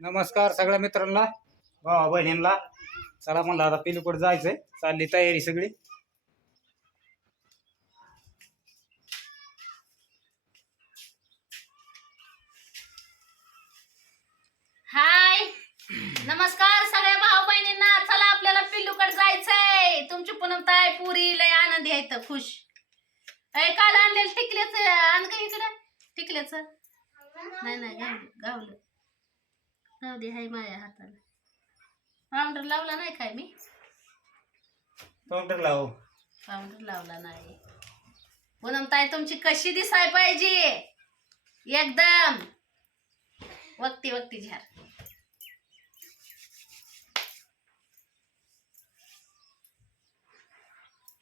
नमस्कार सगळ्या मित्रांना. भावा बहिणींना. चला म्हणलं आता पिलूकडे जायचंय. चालली तयारी सगळी. हाय. नमस्कार सगळ्या भाऊ बहिणींना. चला आपल्याला पिल्लूकडे जायचंय. तुमची पूनम ताय पुरी लय आनंदी आहे इथं, खुश. अय काल आणलेलं टिकल्याच आण का इकडं. टिकल्याच. नाही नाही गावलं गावलं दे हाय माझ्या हाताला. पावडर लावला नाही काय मी? काउंटर लाव. पावडर लावला नाही. पूनम ताई तुमची कशी दिसाय पाहिजे? एकदम. वक्ती वक्ती झार.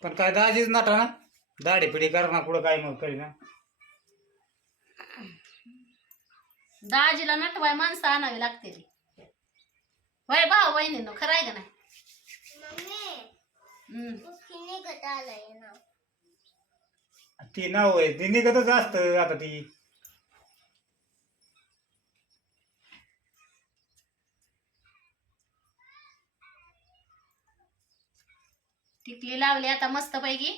पण काय दाजीच नाटा ना? दाढी पिढी करणार पुढं काय मग करीना. दाजीला नटवाय माणसं आणावी लागते होय भाऊ बहिणींनो खरं आहे का नाही? हम्म. ती नाव आहे ती निघतच असतं आता ती. टिकली लावली आता मस्त पैकी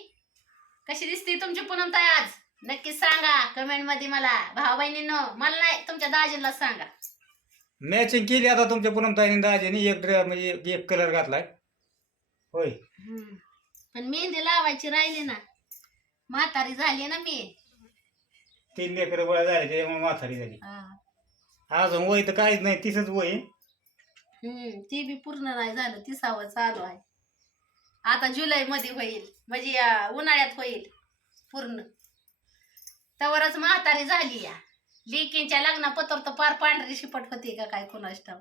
कशी दिसते तुमची पूनम ताई आज? नक्कीच सांगा. कमेंटमध्ये मला भाऊ बहिणींनो मला नाही तुमच्या दाजीला सांगा. मॅचिंग केली आता तुमच्या पूनम ताईने दाजीने. एक ड्रे- म्हणजे एक कलर घातलाय. होय. हम्म. पण मेहंदी लावायची राहिली ना म्हातारी झाली ना मी. तीन लेकर गोळा झाले त्याच्यामुळे म्हातारी झाली. हा. अजून वय तर काहीच नाही तीसच वय. आहे. हम्म. ती बी पूर्ण नाही झालं तिसावं चालू आहे. आता जुलै मध्ये होईल म्हणजे अं, उन्हाळ्यात होईल पूर्ण. तवरच म्हातारी झाली या. लेकींच्या लग्नापत्र तर पार पांढरी शिपट होती का काय ठाऊक.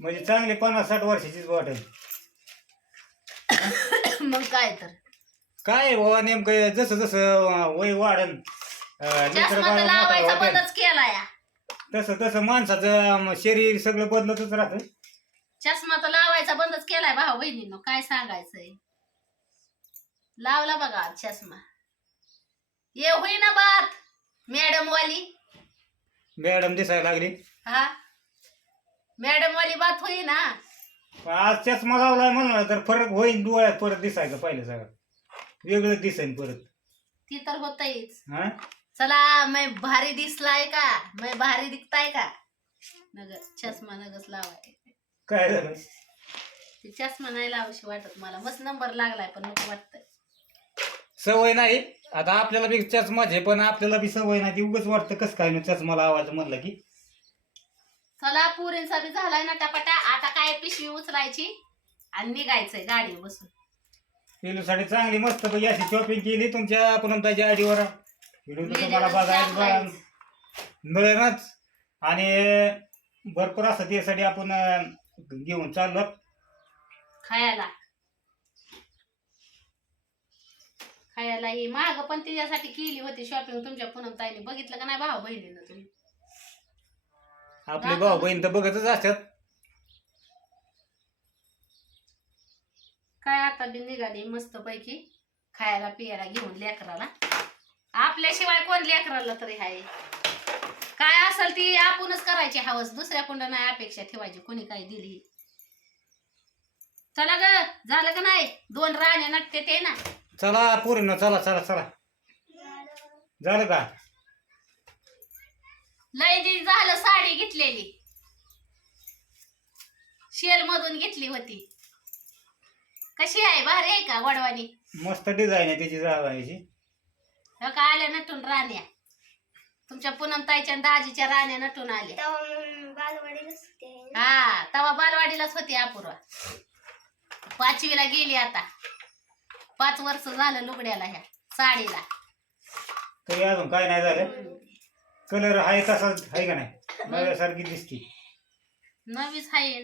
म्हणजे चांगले पन्नास साठ वर्षाचीच वाटेल मग काय तर. काय बाबा नेमकं जसं जसं वय वाढन अं, लेकरं चष्मा बाळं तर मोठं लावायचा बंदच केला या. तसं तसं माणसाचं शरीर सगळं बदलतच राहतं. चष्मा तर लावायचा बंदच केलाय भाऊ बहिणीनं काय सांगायचंय? लावला बघा आज चष्मा. ये होईना बात मॅडम वाली. मॅडम दिसायला लागली. हा? मॅडम वाली बात होई ना? आज चष्मा लावलाय म्हणलं तर फरक होईल डोळ्यात परत दिसायचं पहिलं सगळं. वेगळं दिसेल परत. ती तर होतच हा? चला मै भारी दिसलाय का? मै भारी दिखताय का? नग चष्मा नगच लावाय. काय झालं? ती चष्मा नाही लावशी वाटत मला. मस्त नंबर लागलाय पण नको वाटतंय. सवय नाही. आता आपल्याला बी चष्माच आहे पण आपल्याला बी सवय नाही. ती उगच वाटतं कसं काय ना चष्मा लावायचं म्हणलं की. चला पुरींचा बी झालाय ना टपाटा. आता काय पिशवी उचलायची आणि निघायचंय गाडीवर बसून. पिलूसाठी चांगली मस्त पैकी अशी शॉपिंग केली तुमच्या पुनमताच्या आयडीवर व्हिडिओ Video तुम्हाला बघायला टाकलाय. मिळेलच. आणि भरपूर असं त्यासाठी आपण अं, घेऊन चाललो. खायला. खायला ही महाग पण तिच्यासाठी केली होती शॉपिंग तुमच्या पूनम ताईने. बघितलं का नाही भाऊ बहिणीनं तुम्ही? आपले भाऊ बहीण तर बघतच असतात. काय आता बी निघाली मस्त पैकी खायला पियाला घेऊन लेकराला. आपल्याशिवाय कोण लेकराला तरी आहे काय असेल ती आपणच करायची हवस. दुसऱ्या कोणा नाही अपेक्षा ठेवायची. कोणी काय दिली. चला ग. झालं का नाही? दोन राणे नटते ते ना. चला पोरीनं चला चला चला. झालं का? लय दिवस झालं साडी घेतलेली. शेल मधून घेतली होती. कशी आहे? भारी आहे का वडवानी? मस्त डिझाईन आहे त्याची जावायची. हो का आल्या नटून राण्या? तुमच्या पूनम ताईच्या आणि दाजीच्या राण्या नटून आल्या. हा तवा बालवाडीलाच होती अपूर्वा. पाचवीला गेली आता. पाच वर्ष झालं लुगड्याला ह्या साडीला. तरी अजून काय नाही झालं. कलर आहे तसाच आहे का नाही? नव्यासारखी दिसती. नवीच आहे.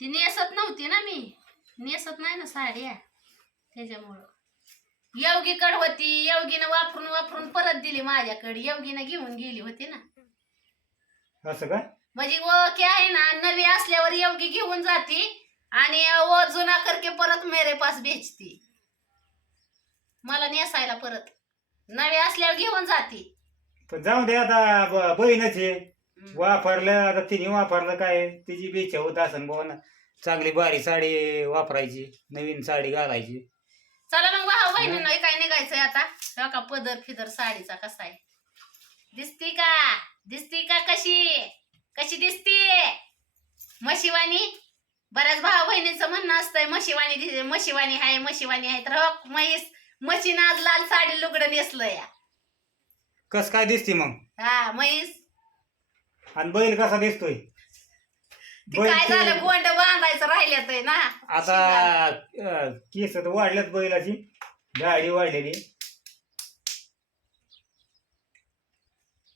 ती नेसत नव्हती ना मी. नेसत नाही ना साड्या त्याच्यामुळं. योगीकड होती. योगीनं वापरून वापरून परत दिली माझ्याकडे. योगीनं घेऊन गेली होती ना. असं का? म्हणजे ओके आहे ना. नवी असल्यावर योगी घेऊन जाती. आणि वो जुना करके परत मेरे पास बेचती. मला नेसायला परत. नवी असल्यावर घेऊन जाती. पण जाऊ दे आता ब- बहीणच आहे. वापरलं आता तिने वापरलं काय? तिची बेच्या होत असन ना. चांगली बारी साडी वापरायची नवीन साडी घालायची. चला मग भाऊ बहिणींना काय निघायचंय आता? हो का पदर फिदर साडीचा कसा आहे? दिसती का? दिसती का कशी? कशी दिसती? मशिवानी बऱ्याच भाऊ बहिणीचं म्हणणं असतंय मशिवानी दिस- मशिवानी आहे मशिवानी आहे तर हो म्हैस म्हशीनं आज लाल साडी लुगडं नेसलं या. कस काय दिसते मग? हा म्हैस आणि बैल कसा दिसतोय? ती काय ते- झालं गोंड बांधायचं राहिल्यात आहे ना. आता अं, केस तर वाढल्यात बैलाची. गाडी वाढलेली.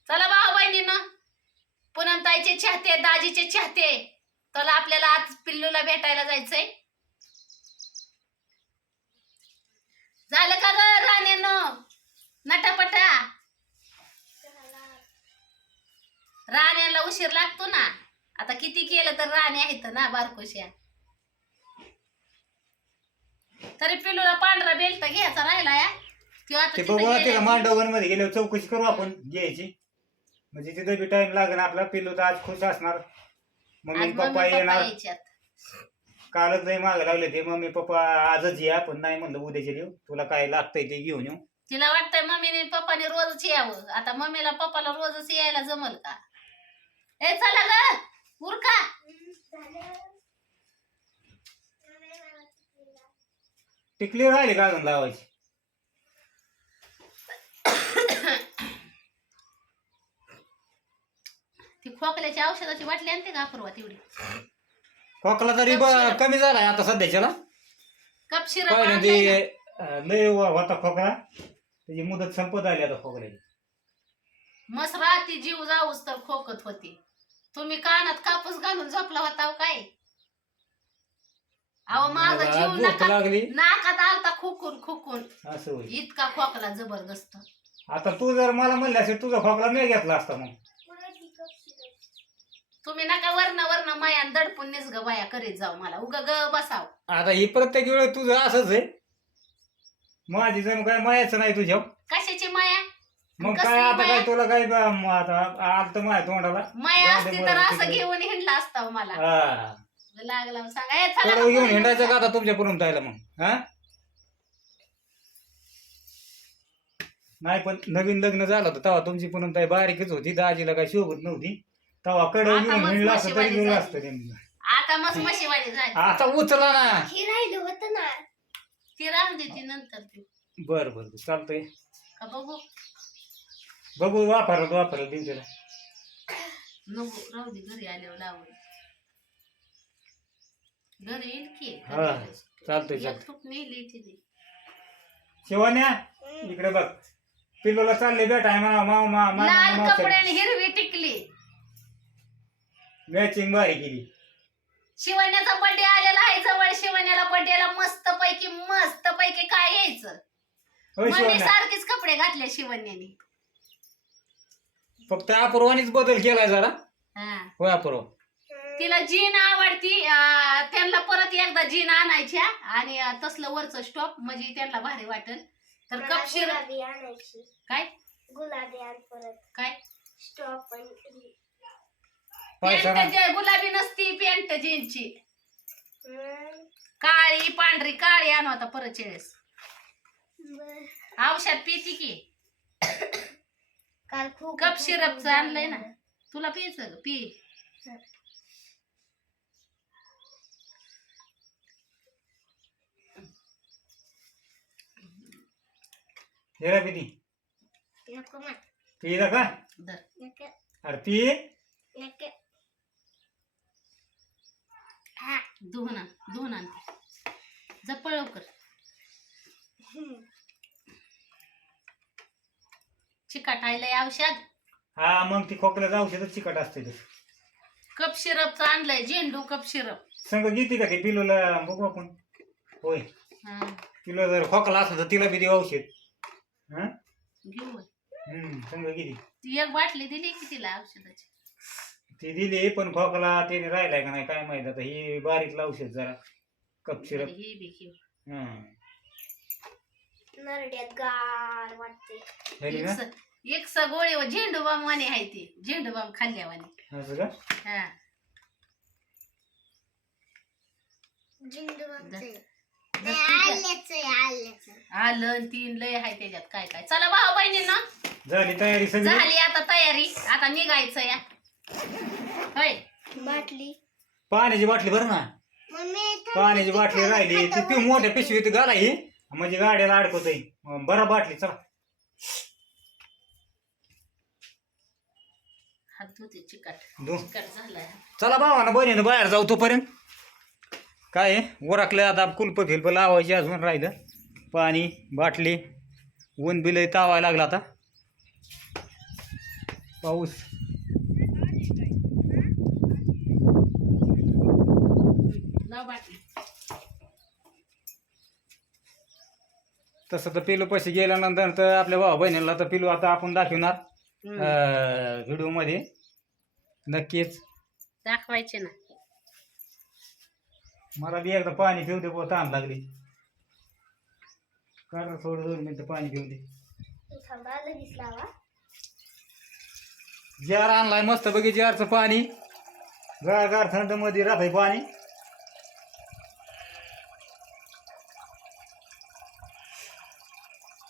चला भाऊ बहिणीनं पूनमताईचे चाहते दाजीचे चाहते. चला आपल्याला आज पिल्लूला भेटायला जायचंय. झालं का ग राण्यानं? नटापटा. राण्याला उशीर लागतो ना. आता किती केलं तर राणे आहेत ना बारकोश्या. तरी पिल्लूला पांढरा बेल्ट घ्यायचा राहिला या. त्यो आता ते तिथं बघू गेलेला तिला मांडवगणमध्ये गेल्यावर चौकशी करू आपण घ्यायची. म्हणजे तिथं बी टाइम लागेल आपला पिल्लू तर आज खुश असणार. मम्मी पप्पा येणार. कालच नाही मागे लागले ते मम्मी पप्पा आजच या पण नाही म्हणलं उद्याच्या देऊ. तुला काय लागतंय ते घेऊन येऊ. तिला वाटतंय मम्मीने पप्पाने रोजच यावं. आता मम्मीला पप्पाला रोजच यायला जमल का? ए चला ग. उरका. टिकली राहिली का अजून लावायची? ती खोकल्याची औषधाची बाटली आणते का अपूर्वा तेवढी खोकला तरी ब- कमी झालाय आता सध्याच्याला. कप आणलंय ते ना. अं, लय व- होता खोकला. त्याची मुदत संपत आली आता खोकल्याची. मस्त राती जीव जाऊस तर खोकत होती. तुम्ही कानात कापूस घालून झोपला होता हो काय? अहो माझा मला जीव भूक नाकात लागली. नाकात आलता खुकून खुकून. असं होईल. इतका खोकला जबरदस्त. आता तू जर मला म्हणले असेल तुझा खोकला मी घेतला असता मग. तुम्ही नका वर्ण वर्ण माया दडपून निस ग बाया करीत जाऊ मला. उग ग बसाव. आता ही प्रत्येक वेळ तुझं असंच आहे. माझी जण काय मायाचं नाही तुझ्या. कशाची माया? मग कसली काय आता माया? काय तुला काय ब- म- आता आलत माझ्या तोंडाला? माया असती तर असं. घेऊन हिंडला असता हो मला. हा. लागला सांगा. ए, चला थोडं घेऊन हिंडायचं का आता तुमच्या पर्यंत जायला मग? हा? नाही पण नवीन लग्न झालं होतं तेव्हा तुमची पर्यंत बारीकच होती. दाजीला काय शोभत नव्हती. तेव्हा आता मग हिंडला असतं तरी नशिबाने गेलं झाली. असतं नेमकं. आता आता उचला ना. हे राहिलं होतं ना. ती राहून देते नंतर ती. बर बर बर, चालतंय. का बघू? बघू वापरत वापरत देऊ त्याला. नको राहू दे घरी आल्यावर लावून. घरी येईल की? हा चालतंय एक चालतंय. फूट नेली तिथे शिवान्या इकडे बघ. पिल्लूला चालले बेटा म्हणा मा मा मा लाल कपडे आणि हिरवी टिकली. मॅचिंग भारी केली. शिवण्याचा बर्थडे आलेला आहे जवळ. शिवण्याला बर्थडेला मस्त पैकी मस्त पैकी काय यायचं? होय मम्मी शिवान्या सारखीच कपडे घातले शिवण्याने. फक्त अपूर्वानीच बदल केलाय जरा. हा. होय अपूर्व. तिला जीन आवडती अं, त्यांना परत एकदा जीन आणायच्या आणि अं, तसलं वरचं स्टॉप म्हणजे त्यांना भारी वाटेल. तर मला कपशीर गुलाबी आणायची. काय? गुलाबी आण परत काय स्टॉप पण पैसा पॅन्ट जे गुलाबी नसती पॅन्ट जीनची. काळी पांढरी काळी आणू आता परत वेळेस. औषध पिती की. काल खूप कप सिरपचं आणलंय ना. तुला प्यायचं का? पी. नको ना पिला का? अरे पी नको धुवून आण धुवून आणते जपळ लवकर. हम्म. चिकाट आयलंय औषध. हा मग ती खोकल्याचं औषधच चिकट असते ते. कप सिरपचं आणलंय झेंडू कप सिरप संग घेते का ते पिलूला? बघू आपण. होय. हा. तिला जर खोकला असलं तर तिला बी देऊ औषध. हा? घेऊ हम्म संग घेते. ती एक बाटली दिली की तिला औषधाची? ती दिली पण खोकला त्याने राहिलाय का नाही काय माहीत आता ही बारीक औषध जरा. कप सिरप ही बी घेऊ. हा. नरड्यात गार वाटते. ह्यानी ना? एक स- एक स गोळी व झेंडू बाम वाणी आहे ती झेंडू बाम खाल्ल्यावानी असं का? हा. आल्याचं आहे, आल्याचं. आलं आणि तीन लय आहे त्याच्यात काय काय. चला भाऊ बहिणींना. झाली तयारी सगळी? झाली आता तयारी आता निघायचं या. होय. बाटली. पाण्याची बाटली भर ना. मम्मी पाण्याची बाटली राहिली ती पिऊ मोठ्या पिशवीत घालाही म्हणजे गाड्याला अडकवतय. बरा बाटली चला. हात धुते चिकट. दो चिकट झालाय. चला भावानं बहिणीनं बाहेर जाऊ तोपर्यंत. काय आहे, उरकलं आता कुलप फिल्प लावायची अजून राहिलं. पाणी बाटली. ऊन बिल तावायला लागला आता. पाऊस. बाटली तसं तर पिलू पैसे गेल्यानंतर तर आपल्या भाऊ बहिणीला तर पिलू आता आपण दाखवणार व्हिडिओमध्ये. नक्कीच. दाखवायचे ना. मला बी एकदा पाणी पिऊ दे बुवा, ताण लागली. कारण थोडं दोन मिनिटं पाणी पिऊ दे. थांबा, लगेच लावा. जार आणलाय मस्त बघी जारचं पाणी. गार गार थंडमध्ये राहतंय पाणी हम्म. मम्मी, तुला जायचं नाही का? तू सामान घ्यायचंय. ते नाही ते ठेव बांगड्याने फक्त त्यातलं पांढरं बटन ती पांढरी बटन ती आणि टिकली आहे.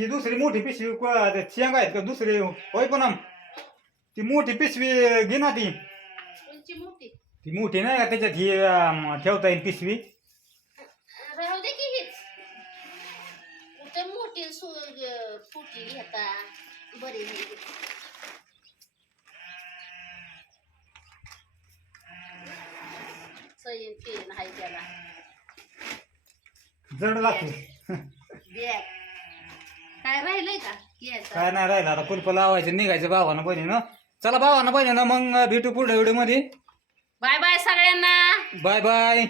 ती दुसरी मोठी पिशवी क- शेंगा आहेत का? दुसरी होय पण. ती मोठी पिशवी घे ना ती. मोठी? ती मोठी नाही का त्याच्यात ही अं, ठेवता येईल पिशवी. राहू दे की हीच. कुठे मोठी सु फुटी घेता? बरी नाही. सयन केन हाय त्याला. जड लागते. काय राहिलंय का? घ्यायचं काय नाही राहिलं आता कुलप लावायचं निघायचं भावानं बहिणीनं. चला भावानं बहिणीनं मग भेटू पुढे व्हिडिओमध्ये बाय बाय सगळ्यांना. Bye bye.